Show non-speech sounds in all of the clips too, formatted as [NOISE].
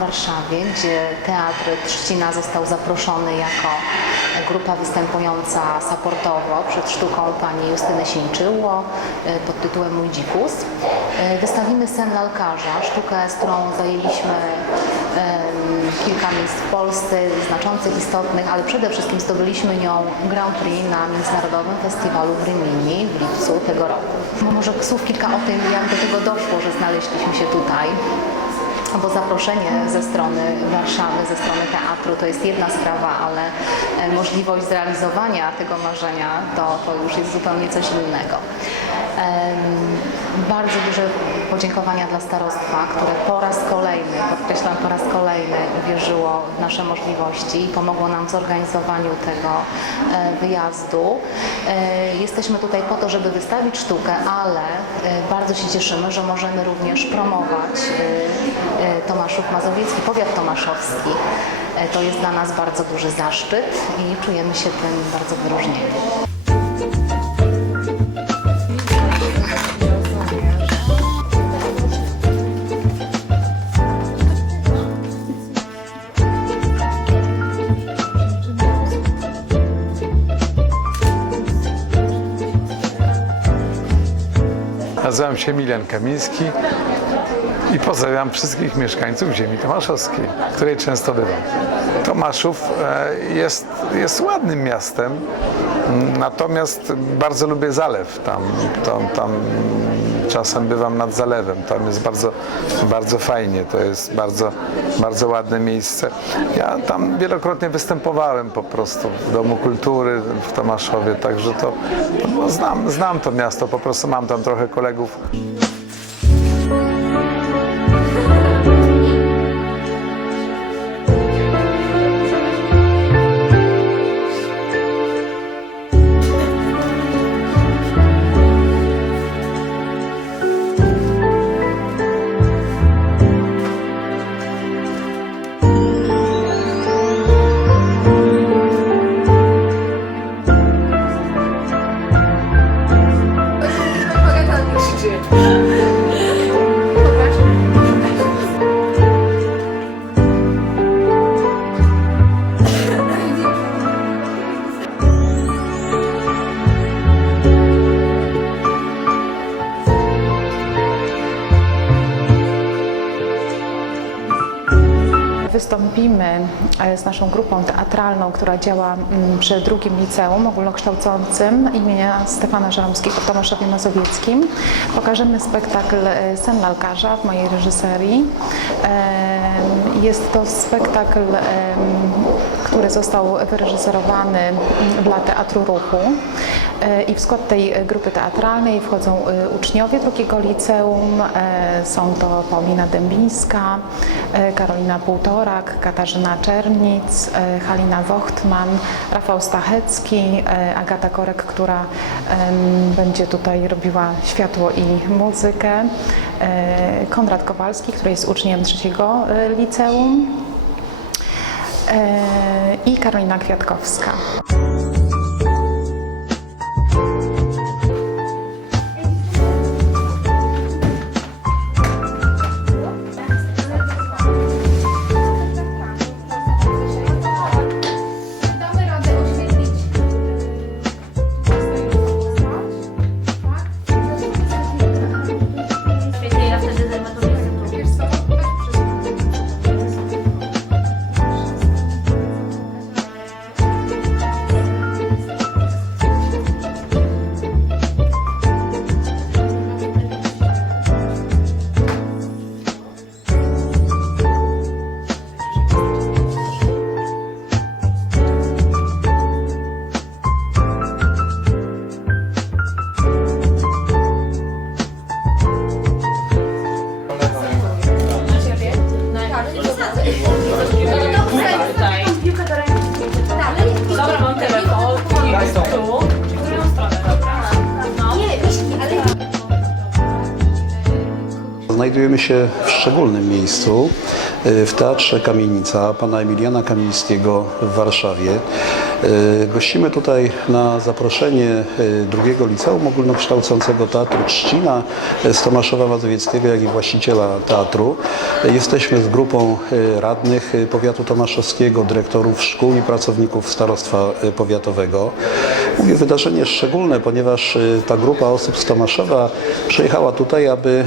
Warszawie, gdzie Teatr Trzcina został zaproszony jako grupa występująca supportowo przed sztuką pani Justyny Sieńczyło e, pod tytułem Mój dzikus. E, Wystawimy Sen lalkarza, sztukę, z którą zajęliśmy kilka miejsc w Polsce, znaczących, istotnych, ale przede wszystkim zdobyliśmy nią Grand Prix na Międzynarodowym Festiwalu w Rimini w lipcu tego roku. Może słów kilka o tym, jak do tego doszło, że znaleźliśmy się tutaj bo zaproszenie ze strony Warszawy, ze strony teatru to jest jedna sprawa, ale e, możliwość zrealizowania tego marzenia to, to już jest zupełnie coś innego. Bardzo duże podziękowania dla starostwa, które po raz kolejny, podkreślam po raz kolejny, uwierzyło w nasze możliwości i pomogło nam w zorganizowaniu tego e, wyjazdu. E, Jesteśmy tutaj po to, żeby wystawić sztukę, ale e, bardzo się cieszymy, że możemy również promować Tomaszów Mazowiecki, powiat tomaszowski. To jest dla nas bardzo duży zaszczyt i czujemy się tym bardzo wyróżnieni. Nazywam się Milian Kamiński i pozdrawiam wszystkich mieszkańców ziemi tomaszowskiej, której często bywam. Tomaszów e, jest, jest ładnym miastem, natomiast bardzo lubię zalew. Tam, tam, tam czasem bywam nad zalewem. Tam jest bardzo, bardzo fajnie. To jest bardzo, bardzo ładne miejsce. Ja tam wielokrotnie występowałem po prostu w Domu Kultury w Tomaszowie, także to no, znam, znam to miasto. Po prostu mam tam trochę kolegów. Wystąpimy e, z naszą grupą teatralną, która działa mm, przy drugim liceum ogólnokształcącym imienia Stefana Żeromskiego w Tomaszowie Mazowieckim. Pokażemy spektakl e, Sen lalkarza w mojej reżyserii. Em, Jest to spektakl, który został wyreżyserowany dla Teatru Ruchu. E, I w skład tej e, grupy teatralnej wchodzą e, uczniowie drugiego liceum. Są to Paulina Dębińska, Karolina Półtorak, Katarzyna Czernic, Halina Wochtman, Rafał Stachecki, Agata Korek, która będzie tutaj robiła światło i muzykę, Konrad Kowalski, który jest uczniem trzeciego liceum i Karolina Kwiatkowska. Znajdujemy się w szczególnym miejscu. y, w Teatrze Kamienica pana Emiliana Kamińskiego w Warszawie. Y, Gościmy tutaj na zaproszenie y, drugiego liceum ogólnokształcącego Teatru Trzcina y, z Tomaszowa Mazowieckiego, jak i właściciela teatru. Jesteśmy z grupą radnych powiatu tomaszowskiego, dyrektorów szkół i pracowników starostwa powiatowego. Mówię wydarzenie szczególne, ponieważ ta grupa osób z Tomaszowa przyjechała tutaj, aby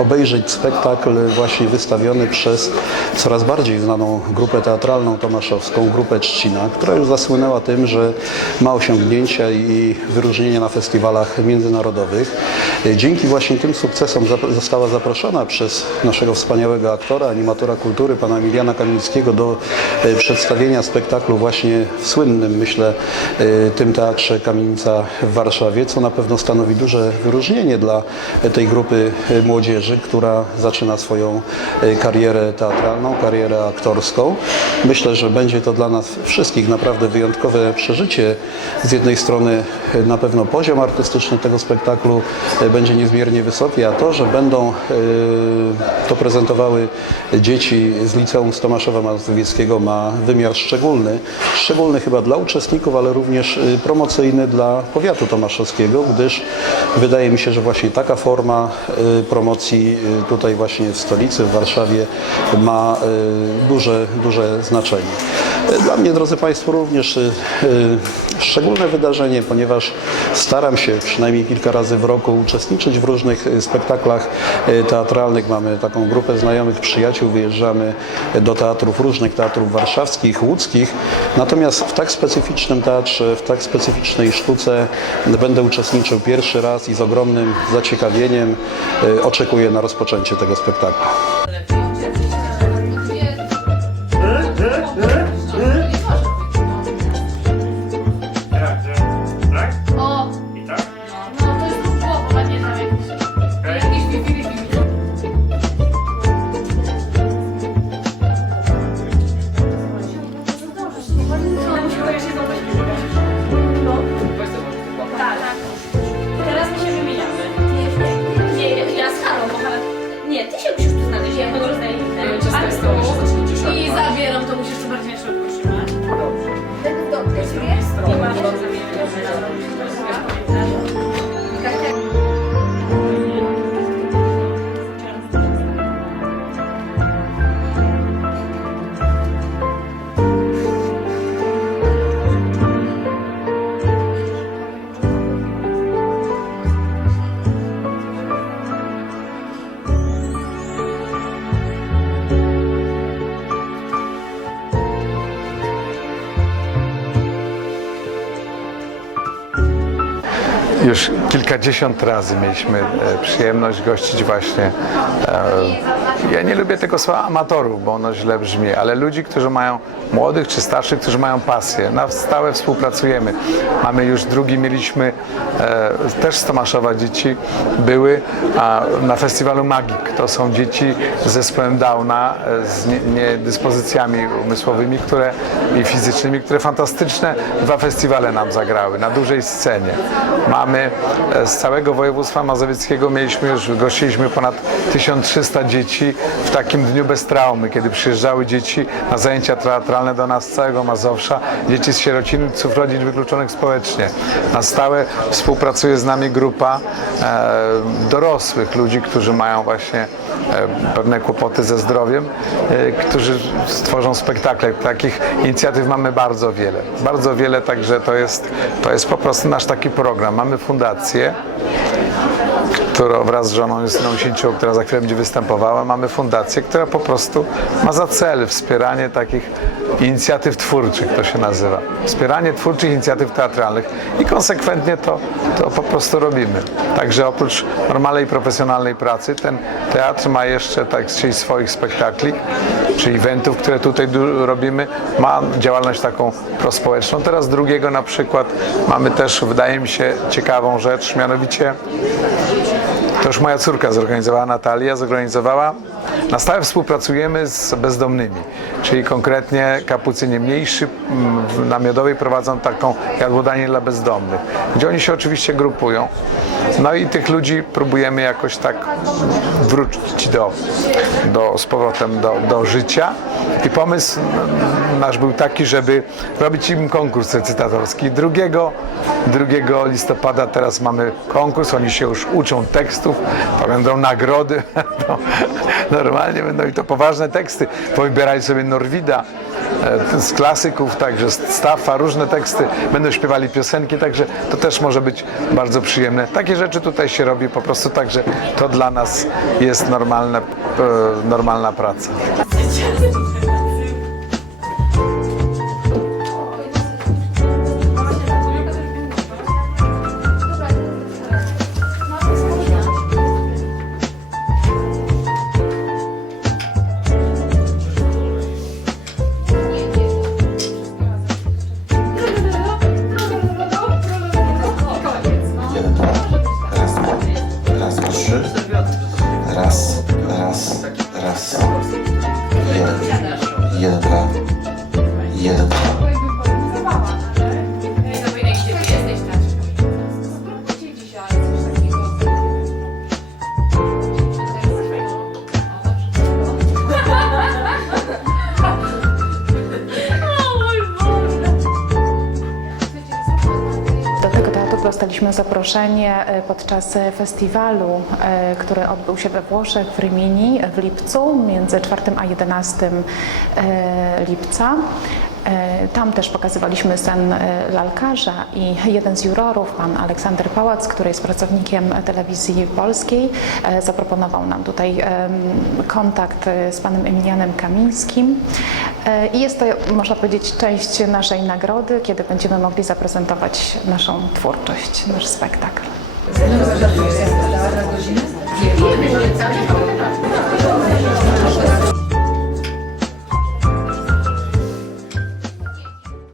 obejrzeć spektakl właśnie wystawiony przez coraz bardziej znaną grupę teatralną tomaszowską, grupę Trzcina, która już zasłynęła tym, że ma osiągnięcia i wyróżnienia na festiwalach międzynarodowych. Y, Dzięki właśnie tym sukcesom została zaproszona przez naszego wspaniałego aktora, animatora kultury, pana Emiliana Kamińskiego do y, przedstawienia spektaklu właśnie w słynnym, myślę, y, tym teatrze Kamienica w Warszawie, co na pewno stanowi duże wyróżnienie dla tej grupy młodzieży, która zaczyna swoją karierę teatralną, karierę aktorską. Myślę, że będzie to dla nas wszystkich naprawdę wyjątkowe przeżycie. Z jednej strony na pewno poziom artystyczny tego spektaklu będzie niezmiernie wysoki, a to, że będą y, to prezentowały dzieci z liceum z Tomaszowa Mazowieckiego ma wymiar szczególny. Szczególny chyba dla uczestników, ale również y, promocyjny dla powiatu tomaszowskiego, gdyż wydaje mi się, że właśnie taka forma y, promocji tutaj właśnie w stolicy, w Warszawie ma duże, duże znaczenie. Dla mnie, drodzy Państwo, również y, y, szczególne wydarzenie, ponieważ staram się przynajmniej kilka razy w roku uczestniczyć w różnych y, spektaklach teatralnych. Mamy taką grupę znajomych, przyjaciół, wyjeżdżamy do teatrów, różnych teatrów warszawskich, łódzkich. Natomiast w tak specyficznym teatrze, w tak specyficznej sztuce będę uczestniczył pierwszy raz i z ogromnym zaciekawieniem oczekuję na rozpoczęcie tego spektaklu. Już kilkadziesiąt razy mieliśmy e, przyjemność gościć właśnie. e, Ja nie lubię tego słowa amatorów, bo ono źle brzmi, ale ludzi, którzy mają młodych czy starszych, którzy mają pasję. Na stałe współpracujemy. Mamy już drugi, mieliśmy e, też z Tomaszowa dzieci, były na festiwalu Magik. To są dzieci z zespołem Downa, z nie- niedyspozycjami umysłowymi które, i fizycznymi, które fantastyczne dwa festiwale nam zagrały na dużej scenie. Mamy e, z całego województwa mazowieckiego mieliśmy już, gościliśmy ponad 1300 dzieci w takim dniu bez traumy, kiedy przyjeżdżały dzieci na zajęcia teatralne do nas z całego Mazowsza, dzieci z sierocińców rodzin wykluczonych społecznie. Na stałe współpracuje z nami grupa e, dorosłych ludzi, którzy mają właśnie e, pewne kłopoty ze zdrowiem, którzy stworzą spektakle. Takich inicjatyw mamy bardzo wiele. Bardzo wiele, także to jest, to jest po prostu nasz taki program. Mamy fundację, którą wraz z żoną Justyną Sińczą, która za chwilę będzie występowała, mamy fundację, która po prostu ma za cel wspieranie takich inicjatyw twórczych, to się nazywa. Wspieranie twórczych inicjatyw teatralnych i konsekwentnie to, to po prostu robimy. Także oprócz normalnej, profesjonalnej pracy, ten teatr ma jeszcze tak część swoich spektakli, czy eventów, które tutaj robimy, ma działalność taką prospołeczną. Teraz drugiego na przykład mamy też, wydaje mi się, ciekawą rzecz, mianowicie to już moja córka zorganizowała, Natalia zorganizowała. Na stałe współpracujemy z bezdomnymi, czyli konkretnie Kapucynie Mniejszy mm, w Namiodowej prowadzą taką jadłodajnię dla bezdomnych, gdzie oni się oczywiście grupują No i tych ludzi próbujemy jakoś tak wrócić do, do, z powrotem do, do życia. I pomysł nasz był taki, żeby robić im konkurs recytatorski. 2, 2 listopada teraz mamy konkurs, oni się już uczą tekstów, to będą nagrody, będą, [LAUGHS] normalnie będą i to poważne teksty. Powybierali sobie Norwida z klasyków, także z Staffa, różne teksty, będą śpiewali piosenki, także to też może być bardzo przyjemne. Takie rzeczy tutaj się robi po prostu tak, że to dla nas jest normalne, e, normalna praca. Dostaliśmy zaproszenie e, podczas e, festiwalu, e, który odbył się we Włoszech, w Rimini w lipcu, między 4 a 11 e, lipca. E, Tam też pokazywaliśmy sen e, lalkarza i jeden z jurorów, pan Aleksander Pałac, który jest pracownikiem telewizji polskiej, e, zaproponował nam tutaj kontakt e, z panem Emilianem Kamińskim. E, I jest to, można powiedzieć, część naszej nagrody, kiedy będziemy mogli zaprezentować naszą twórczość, nasz spektakl. Cały czas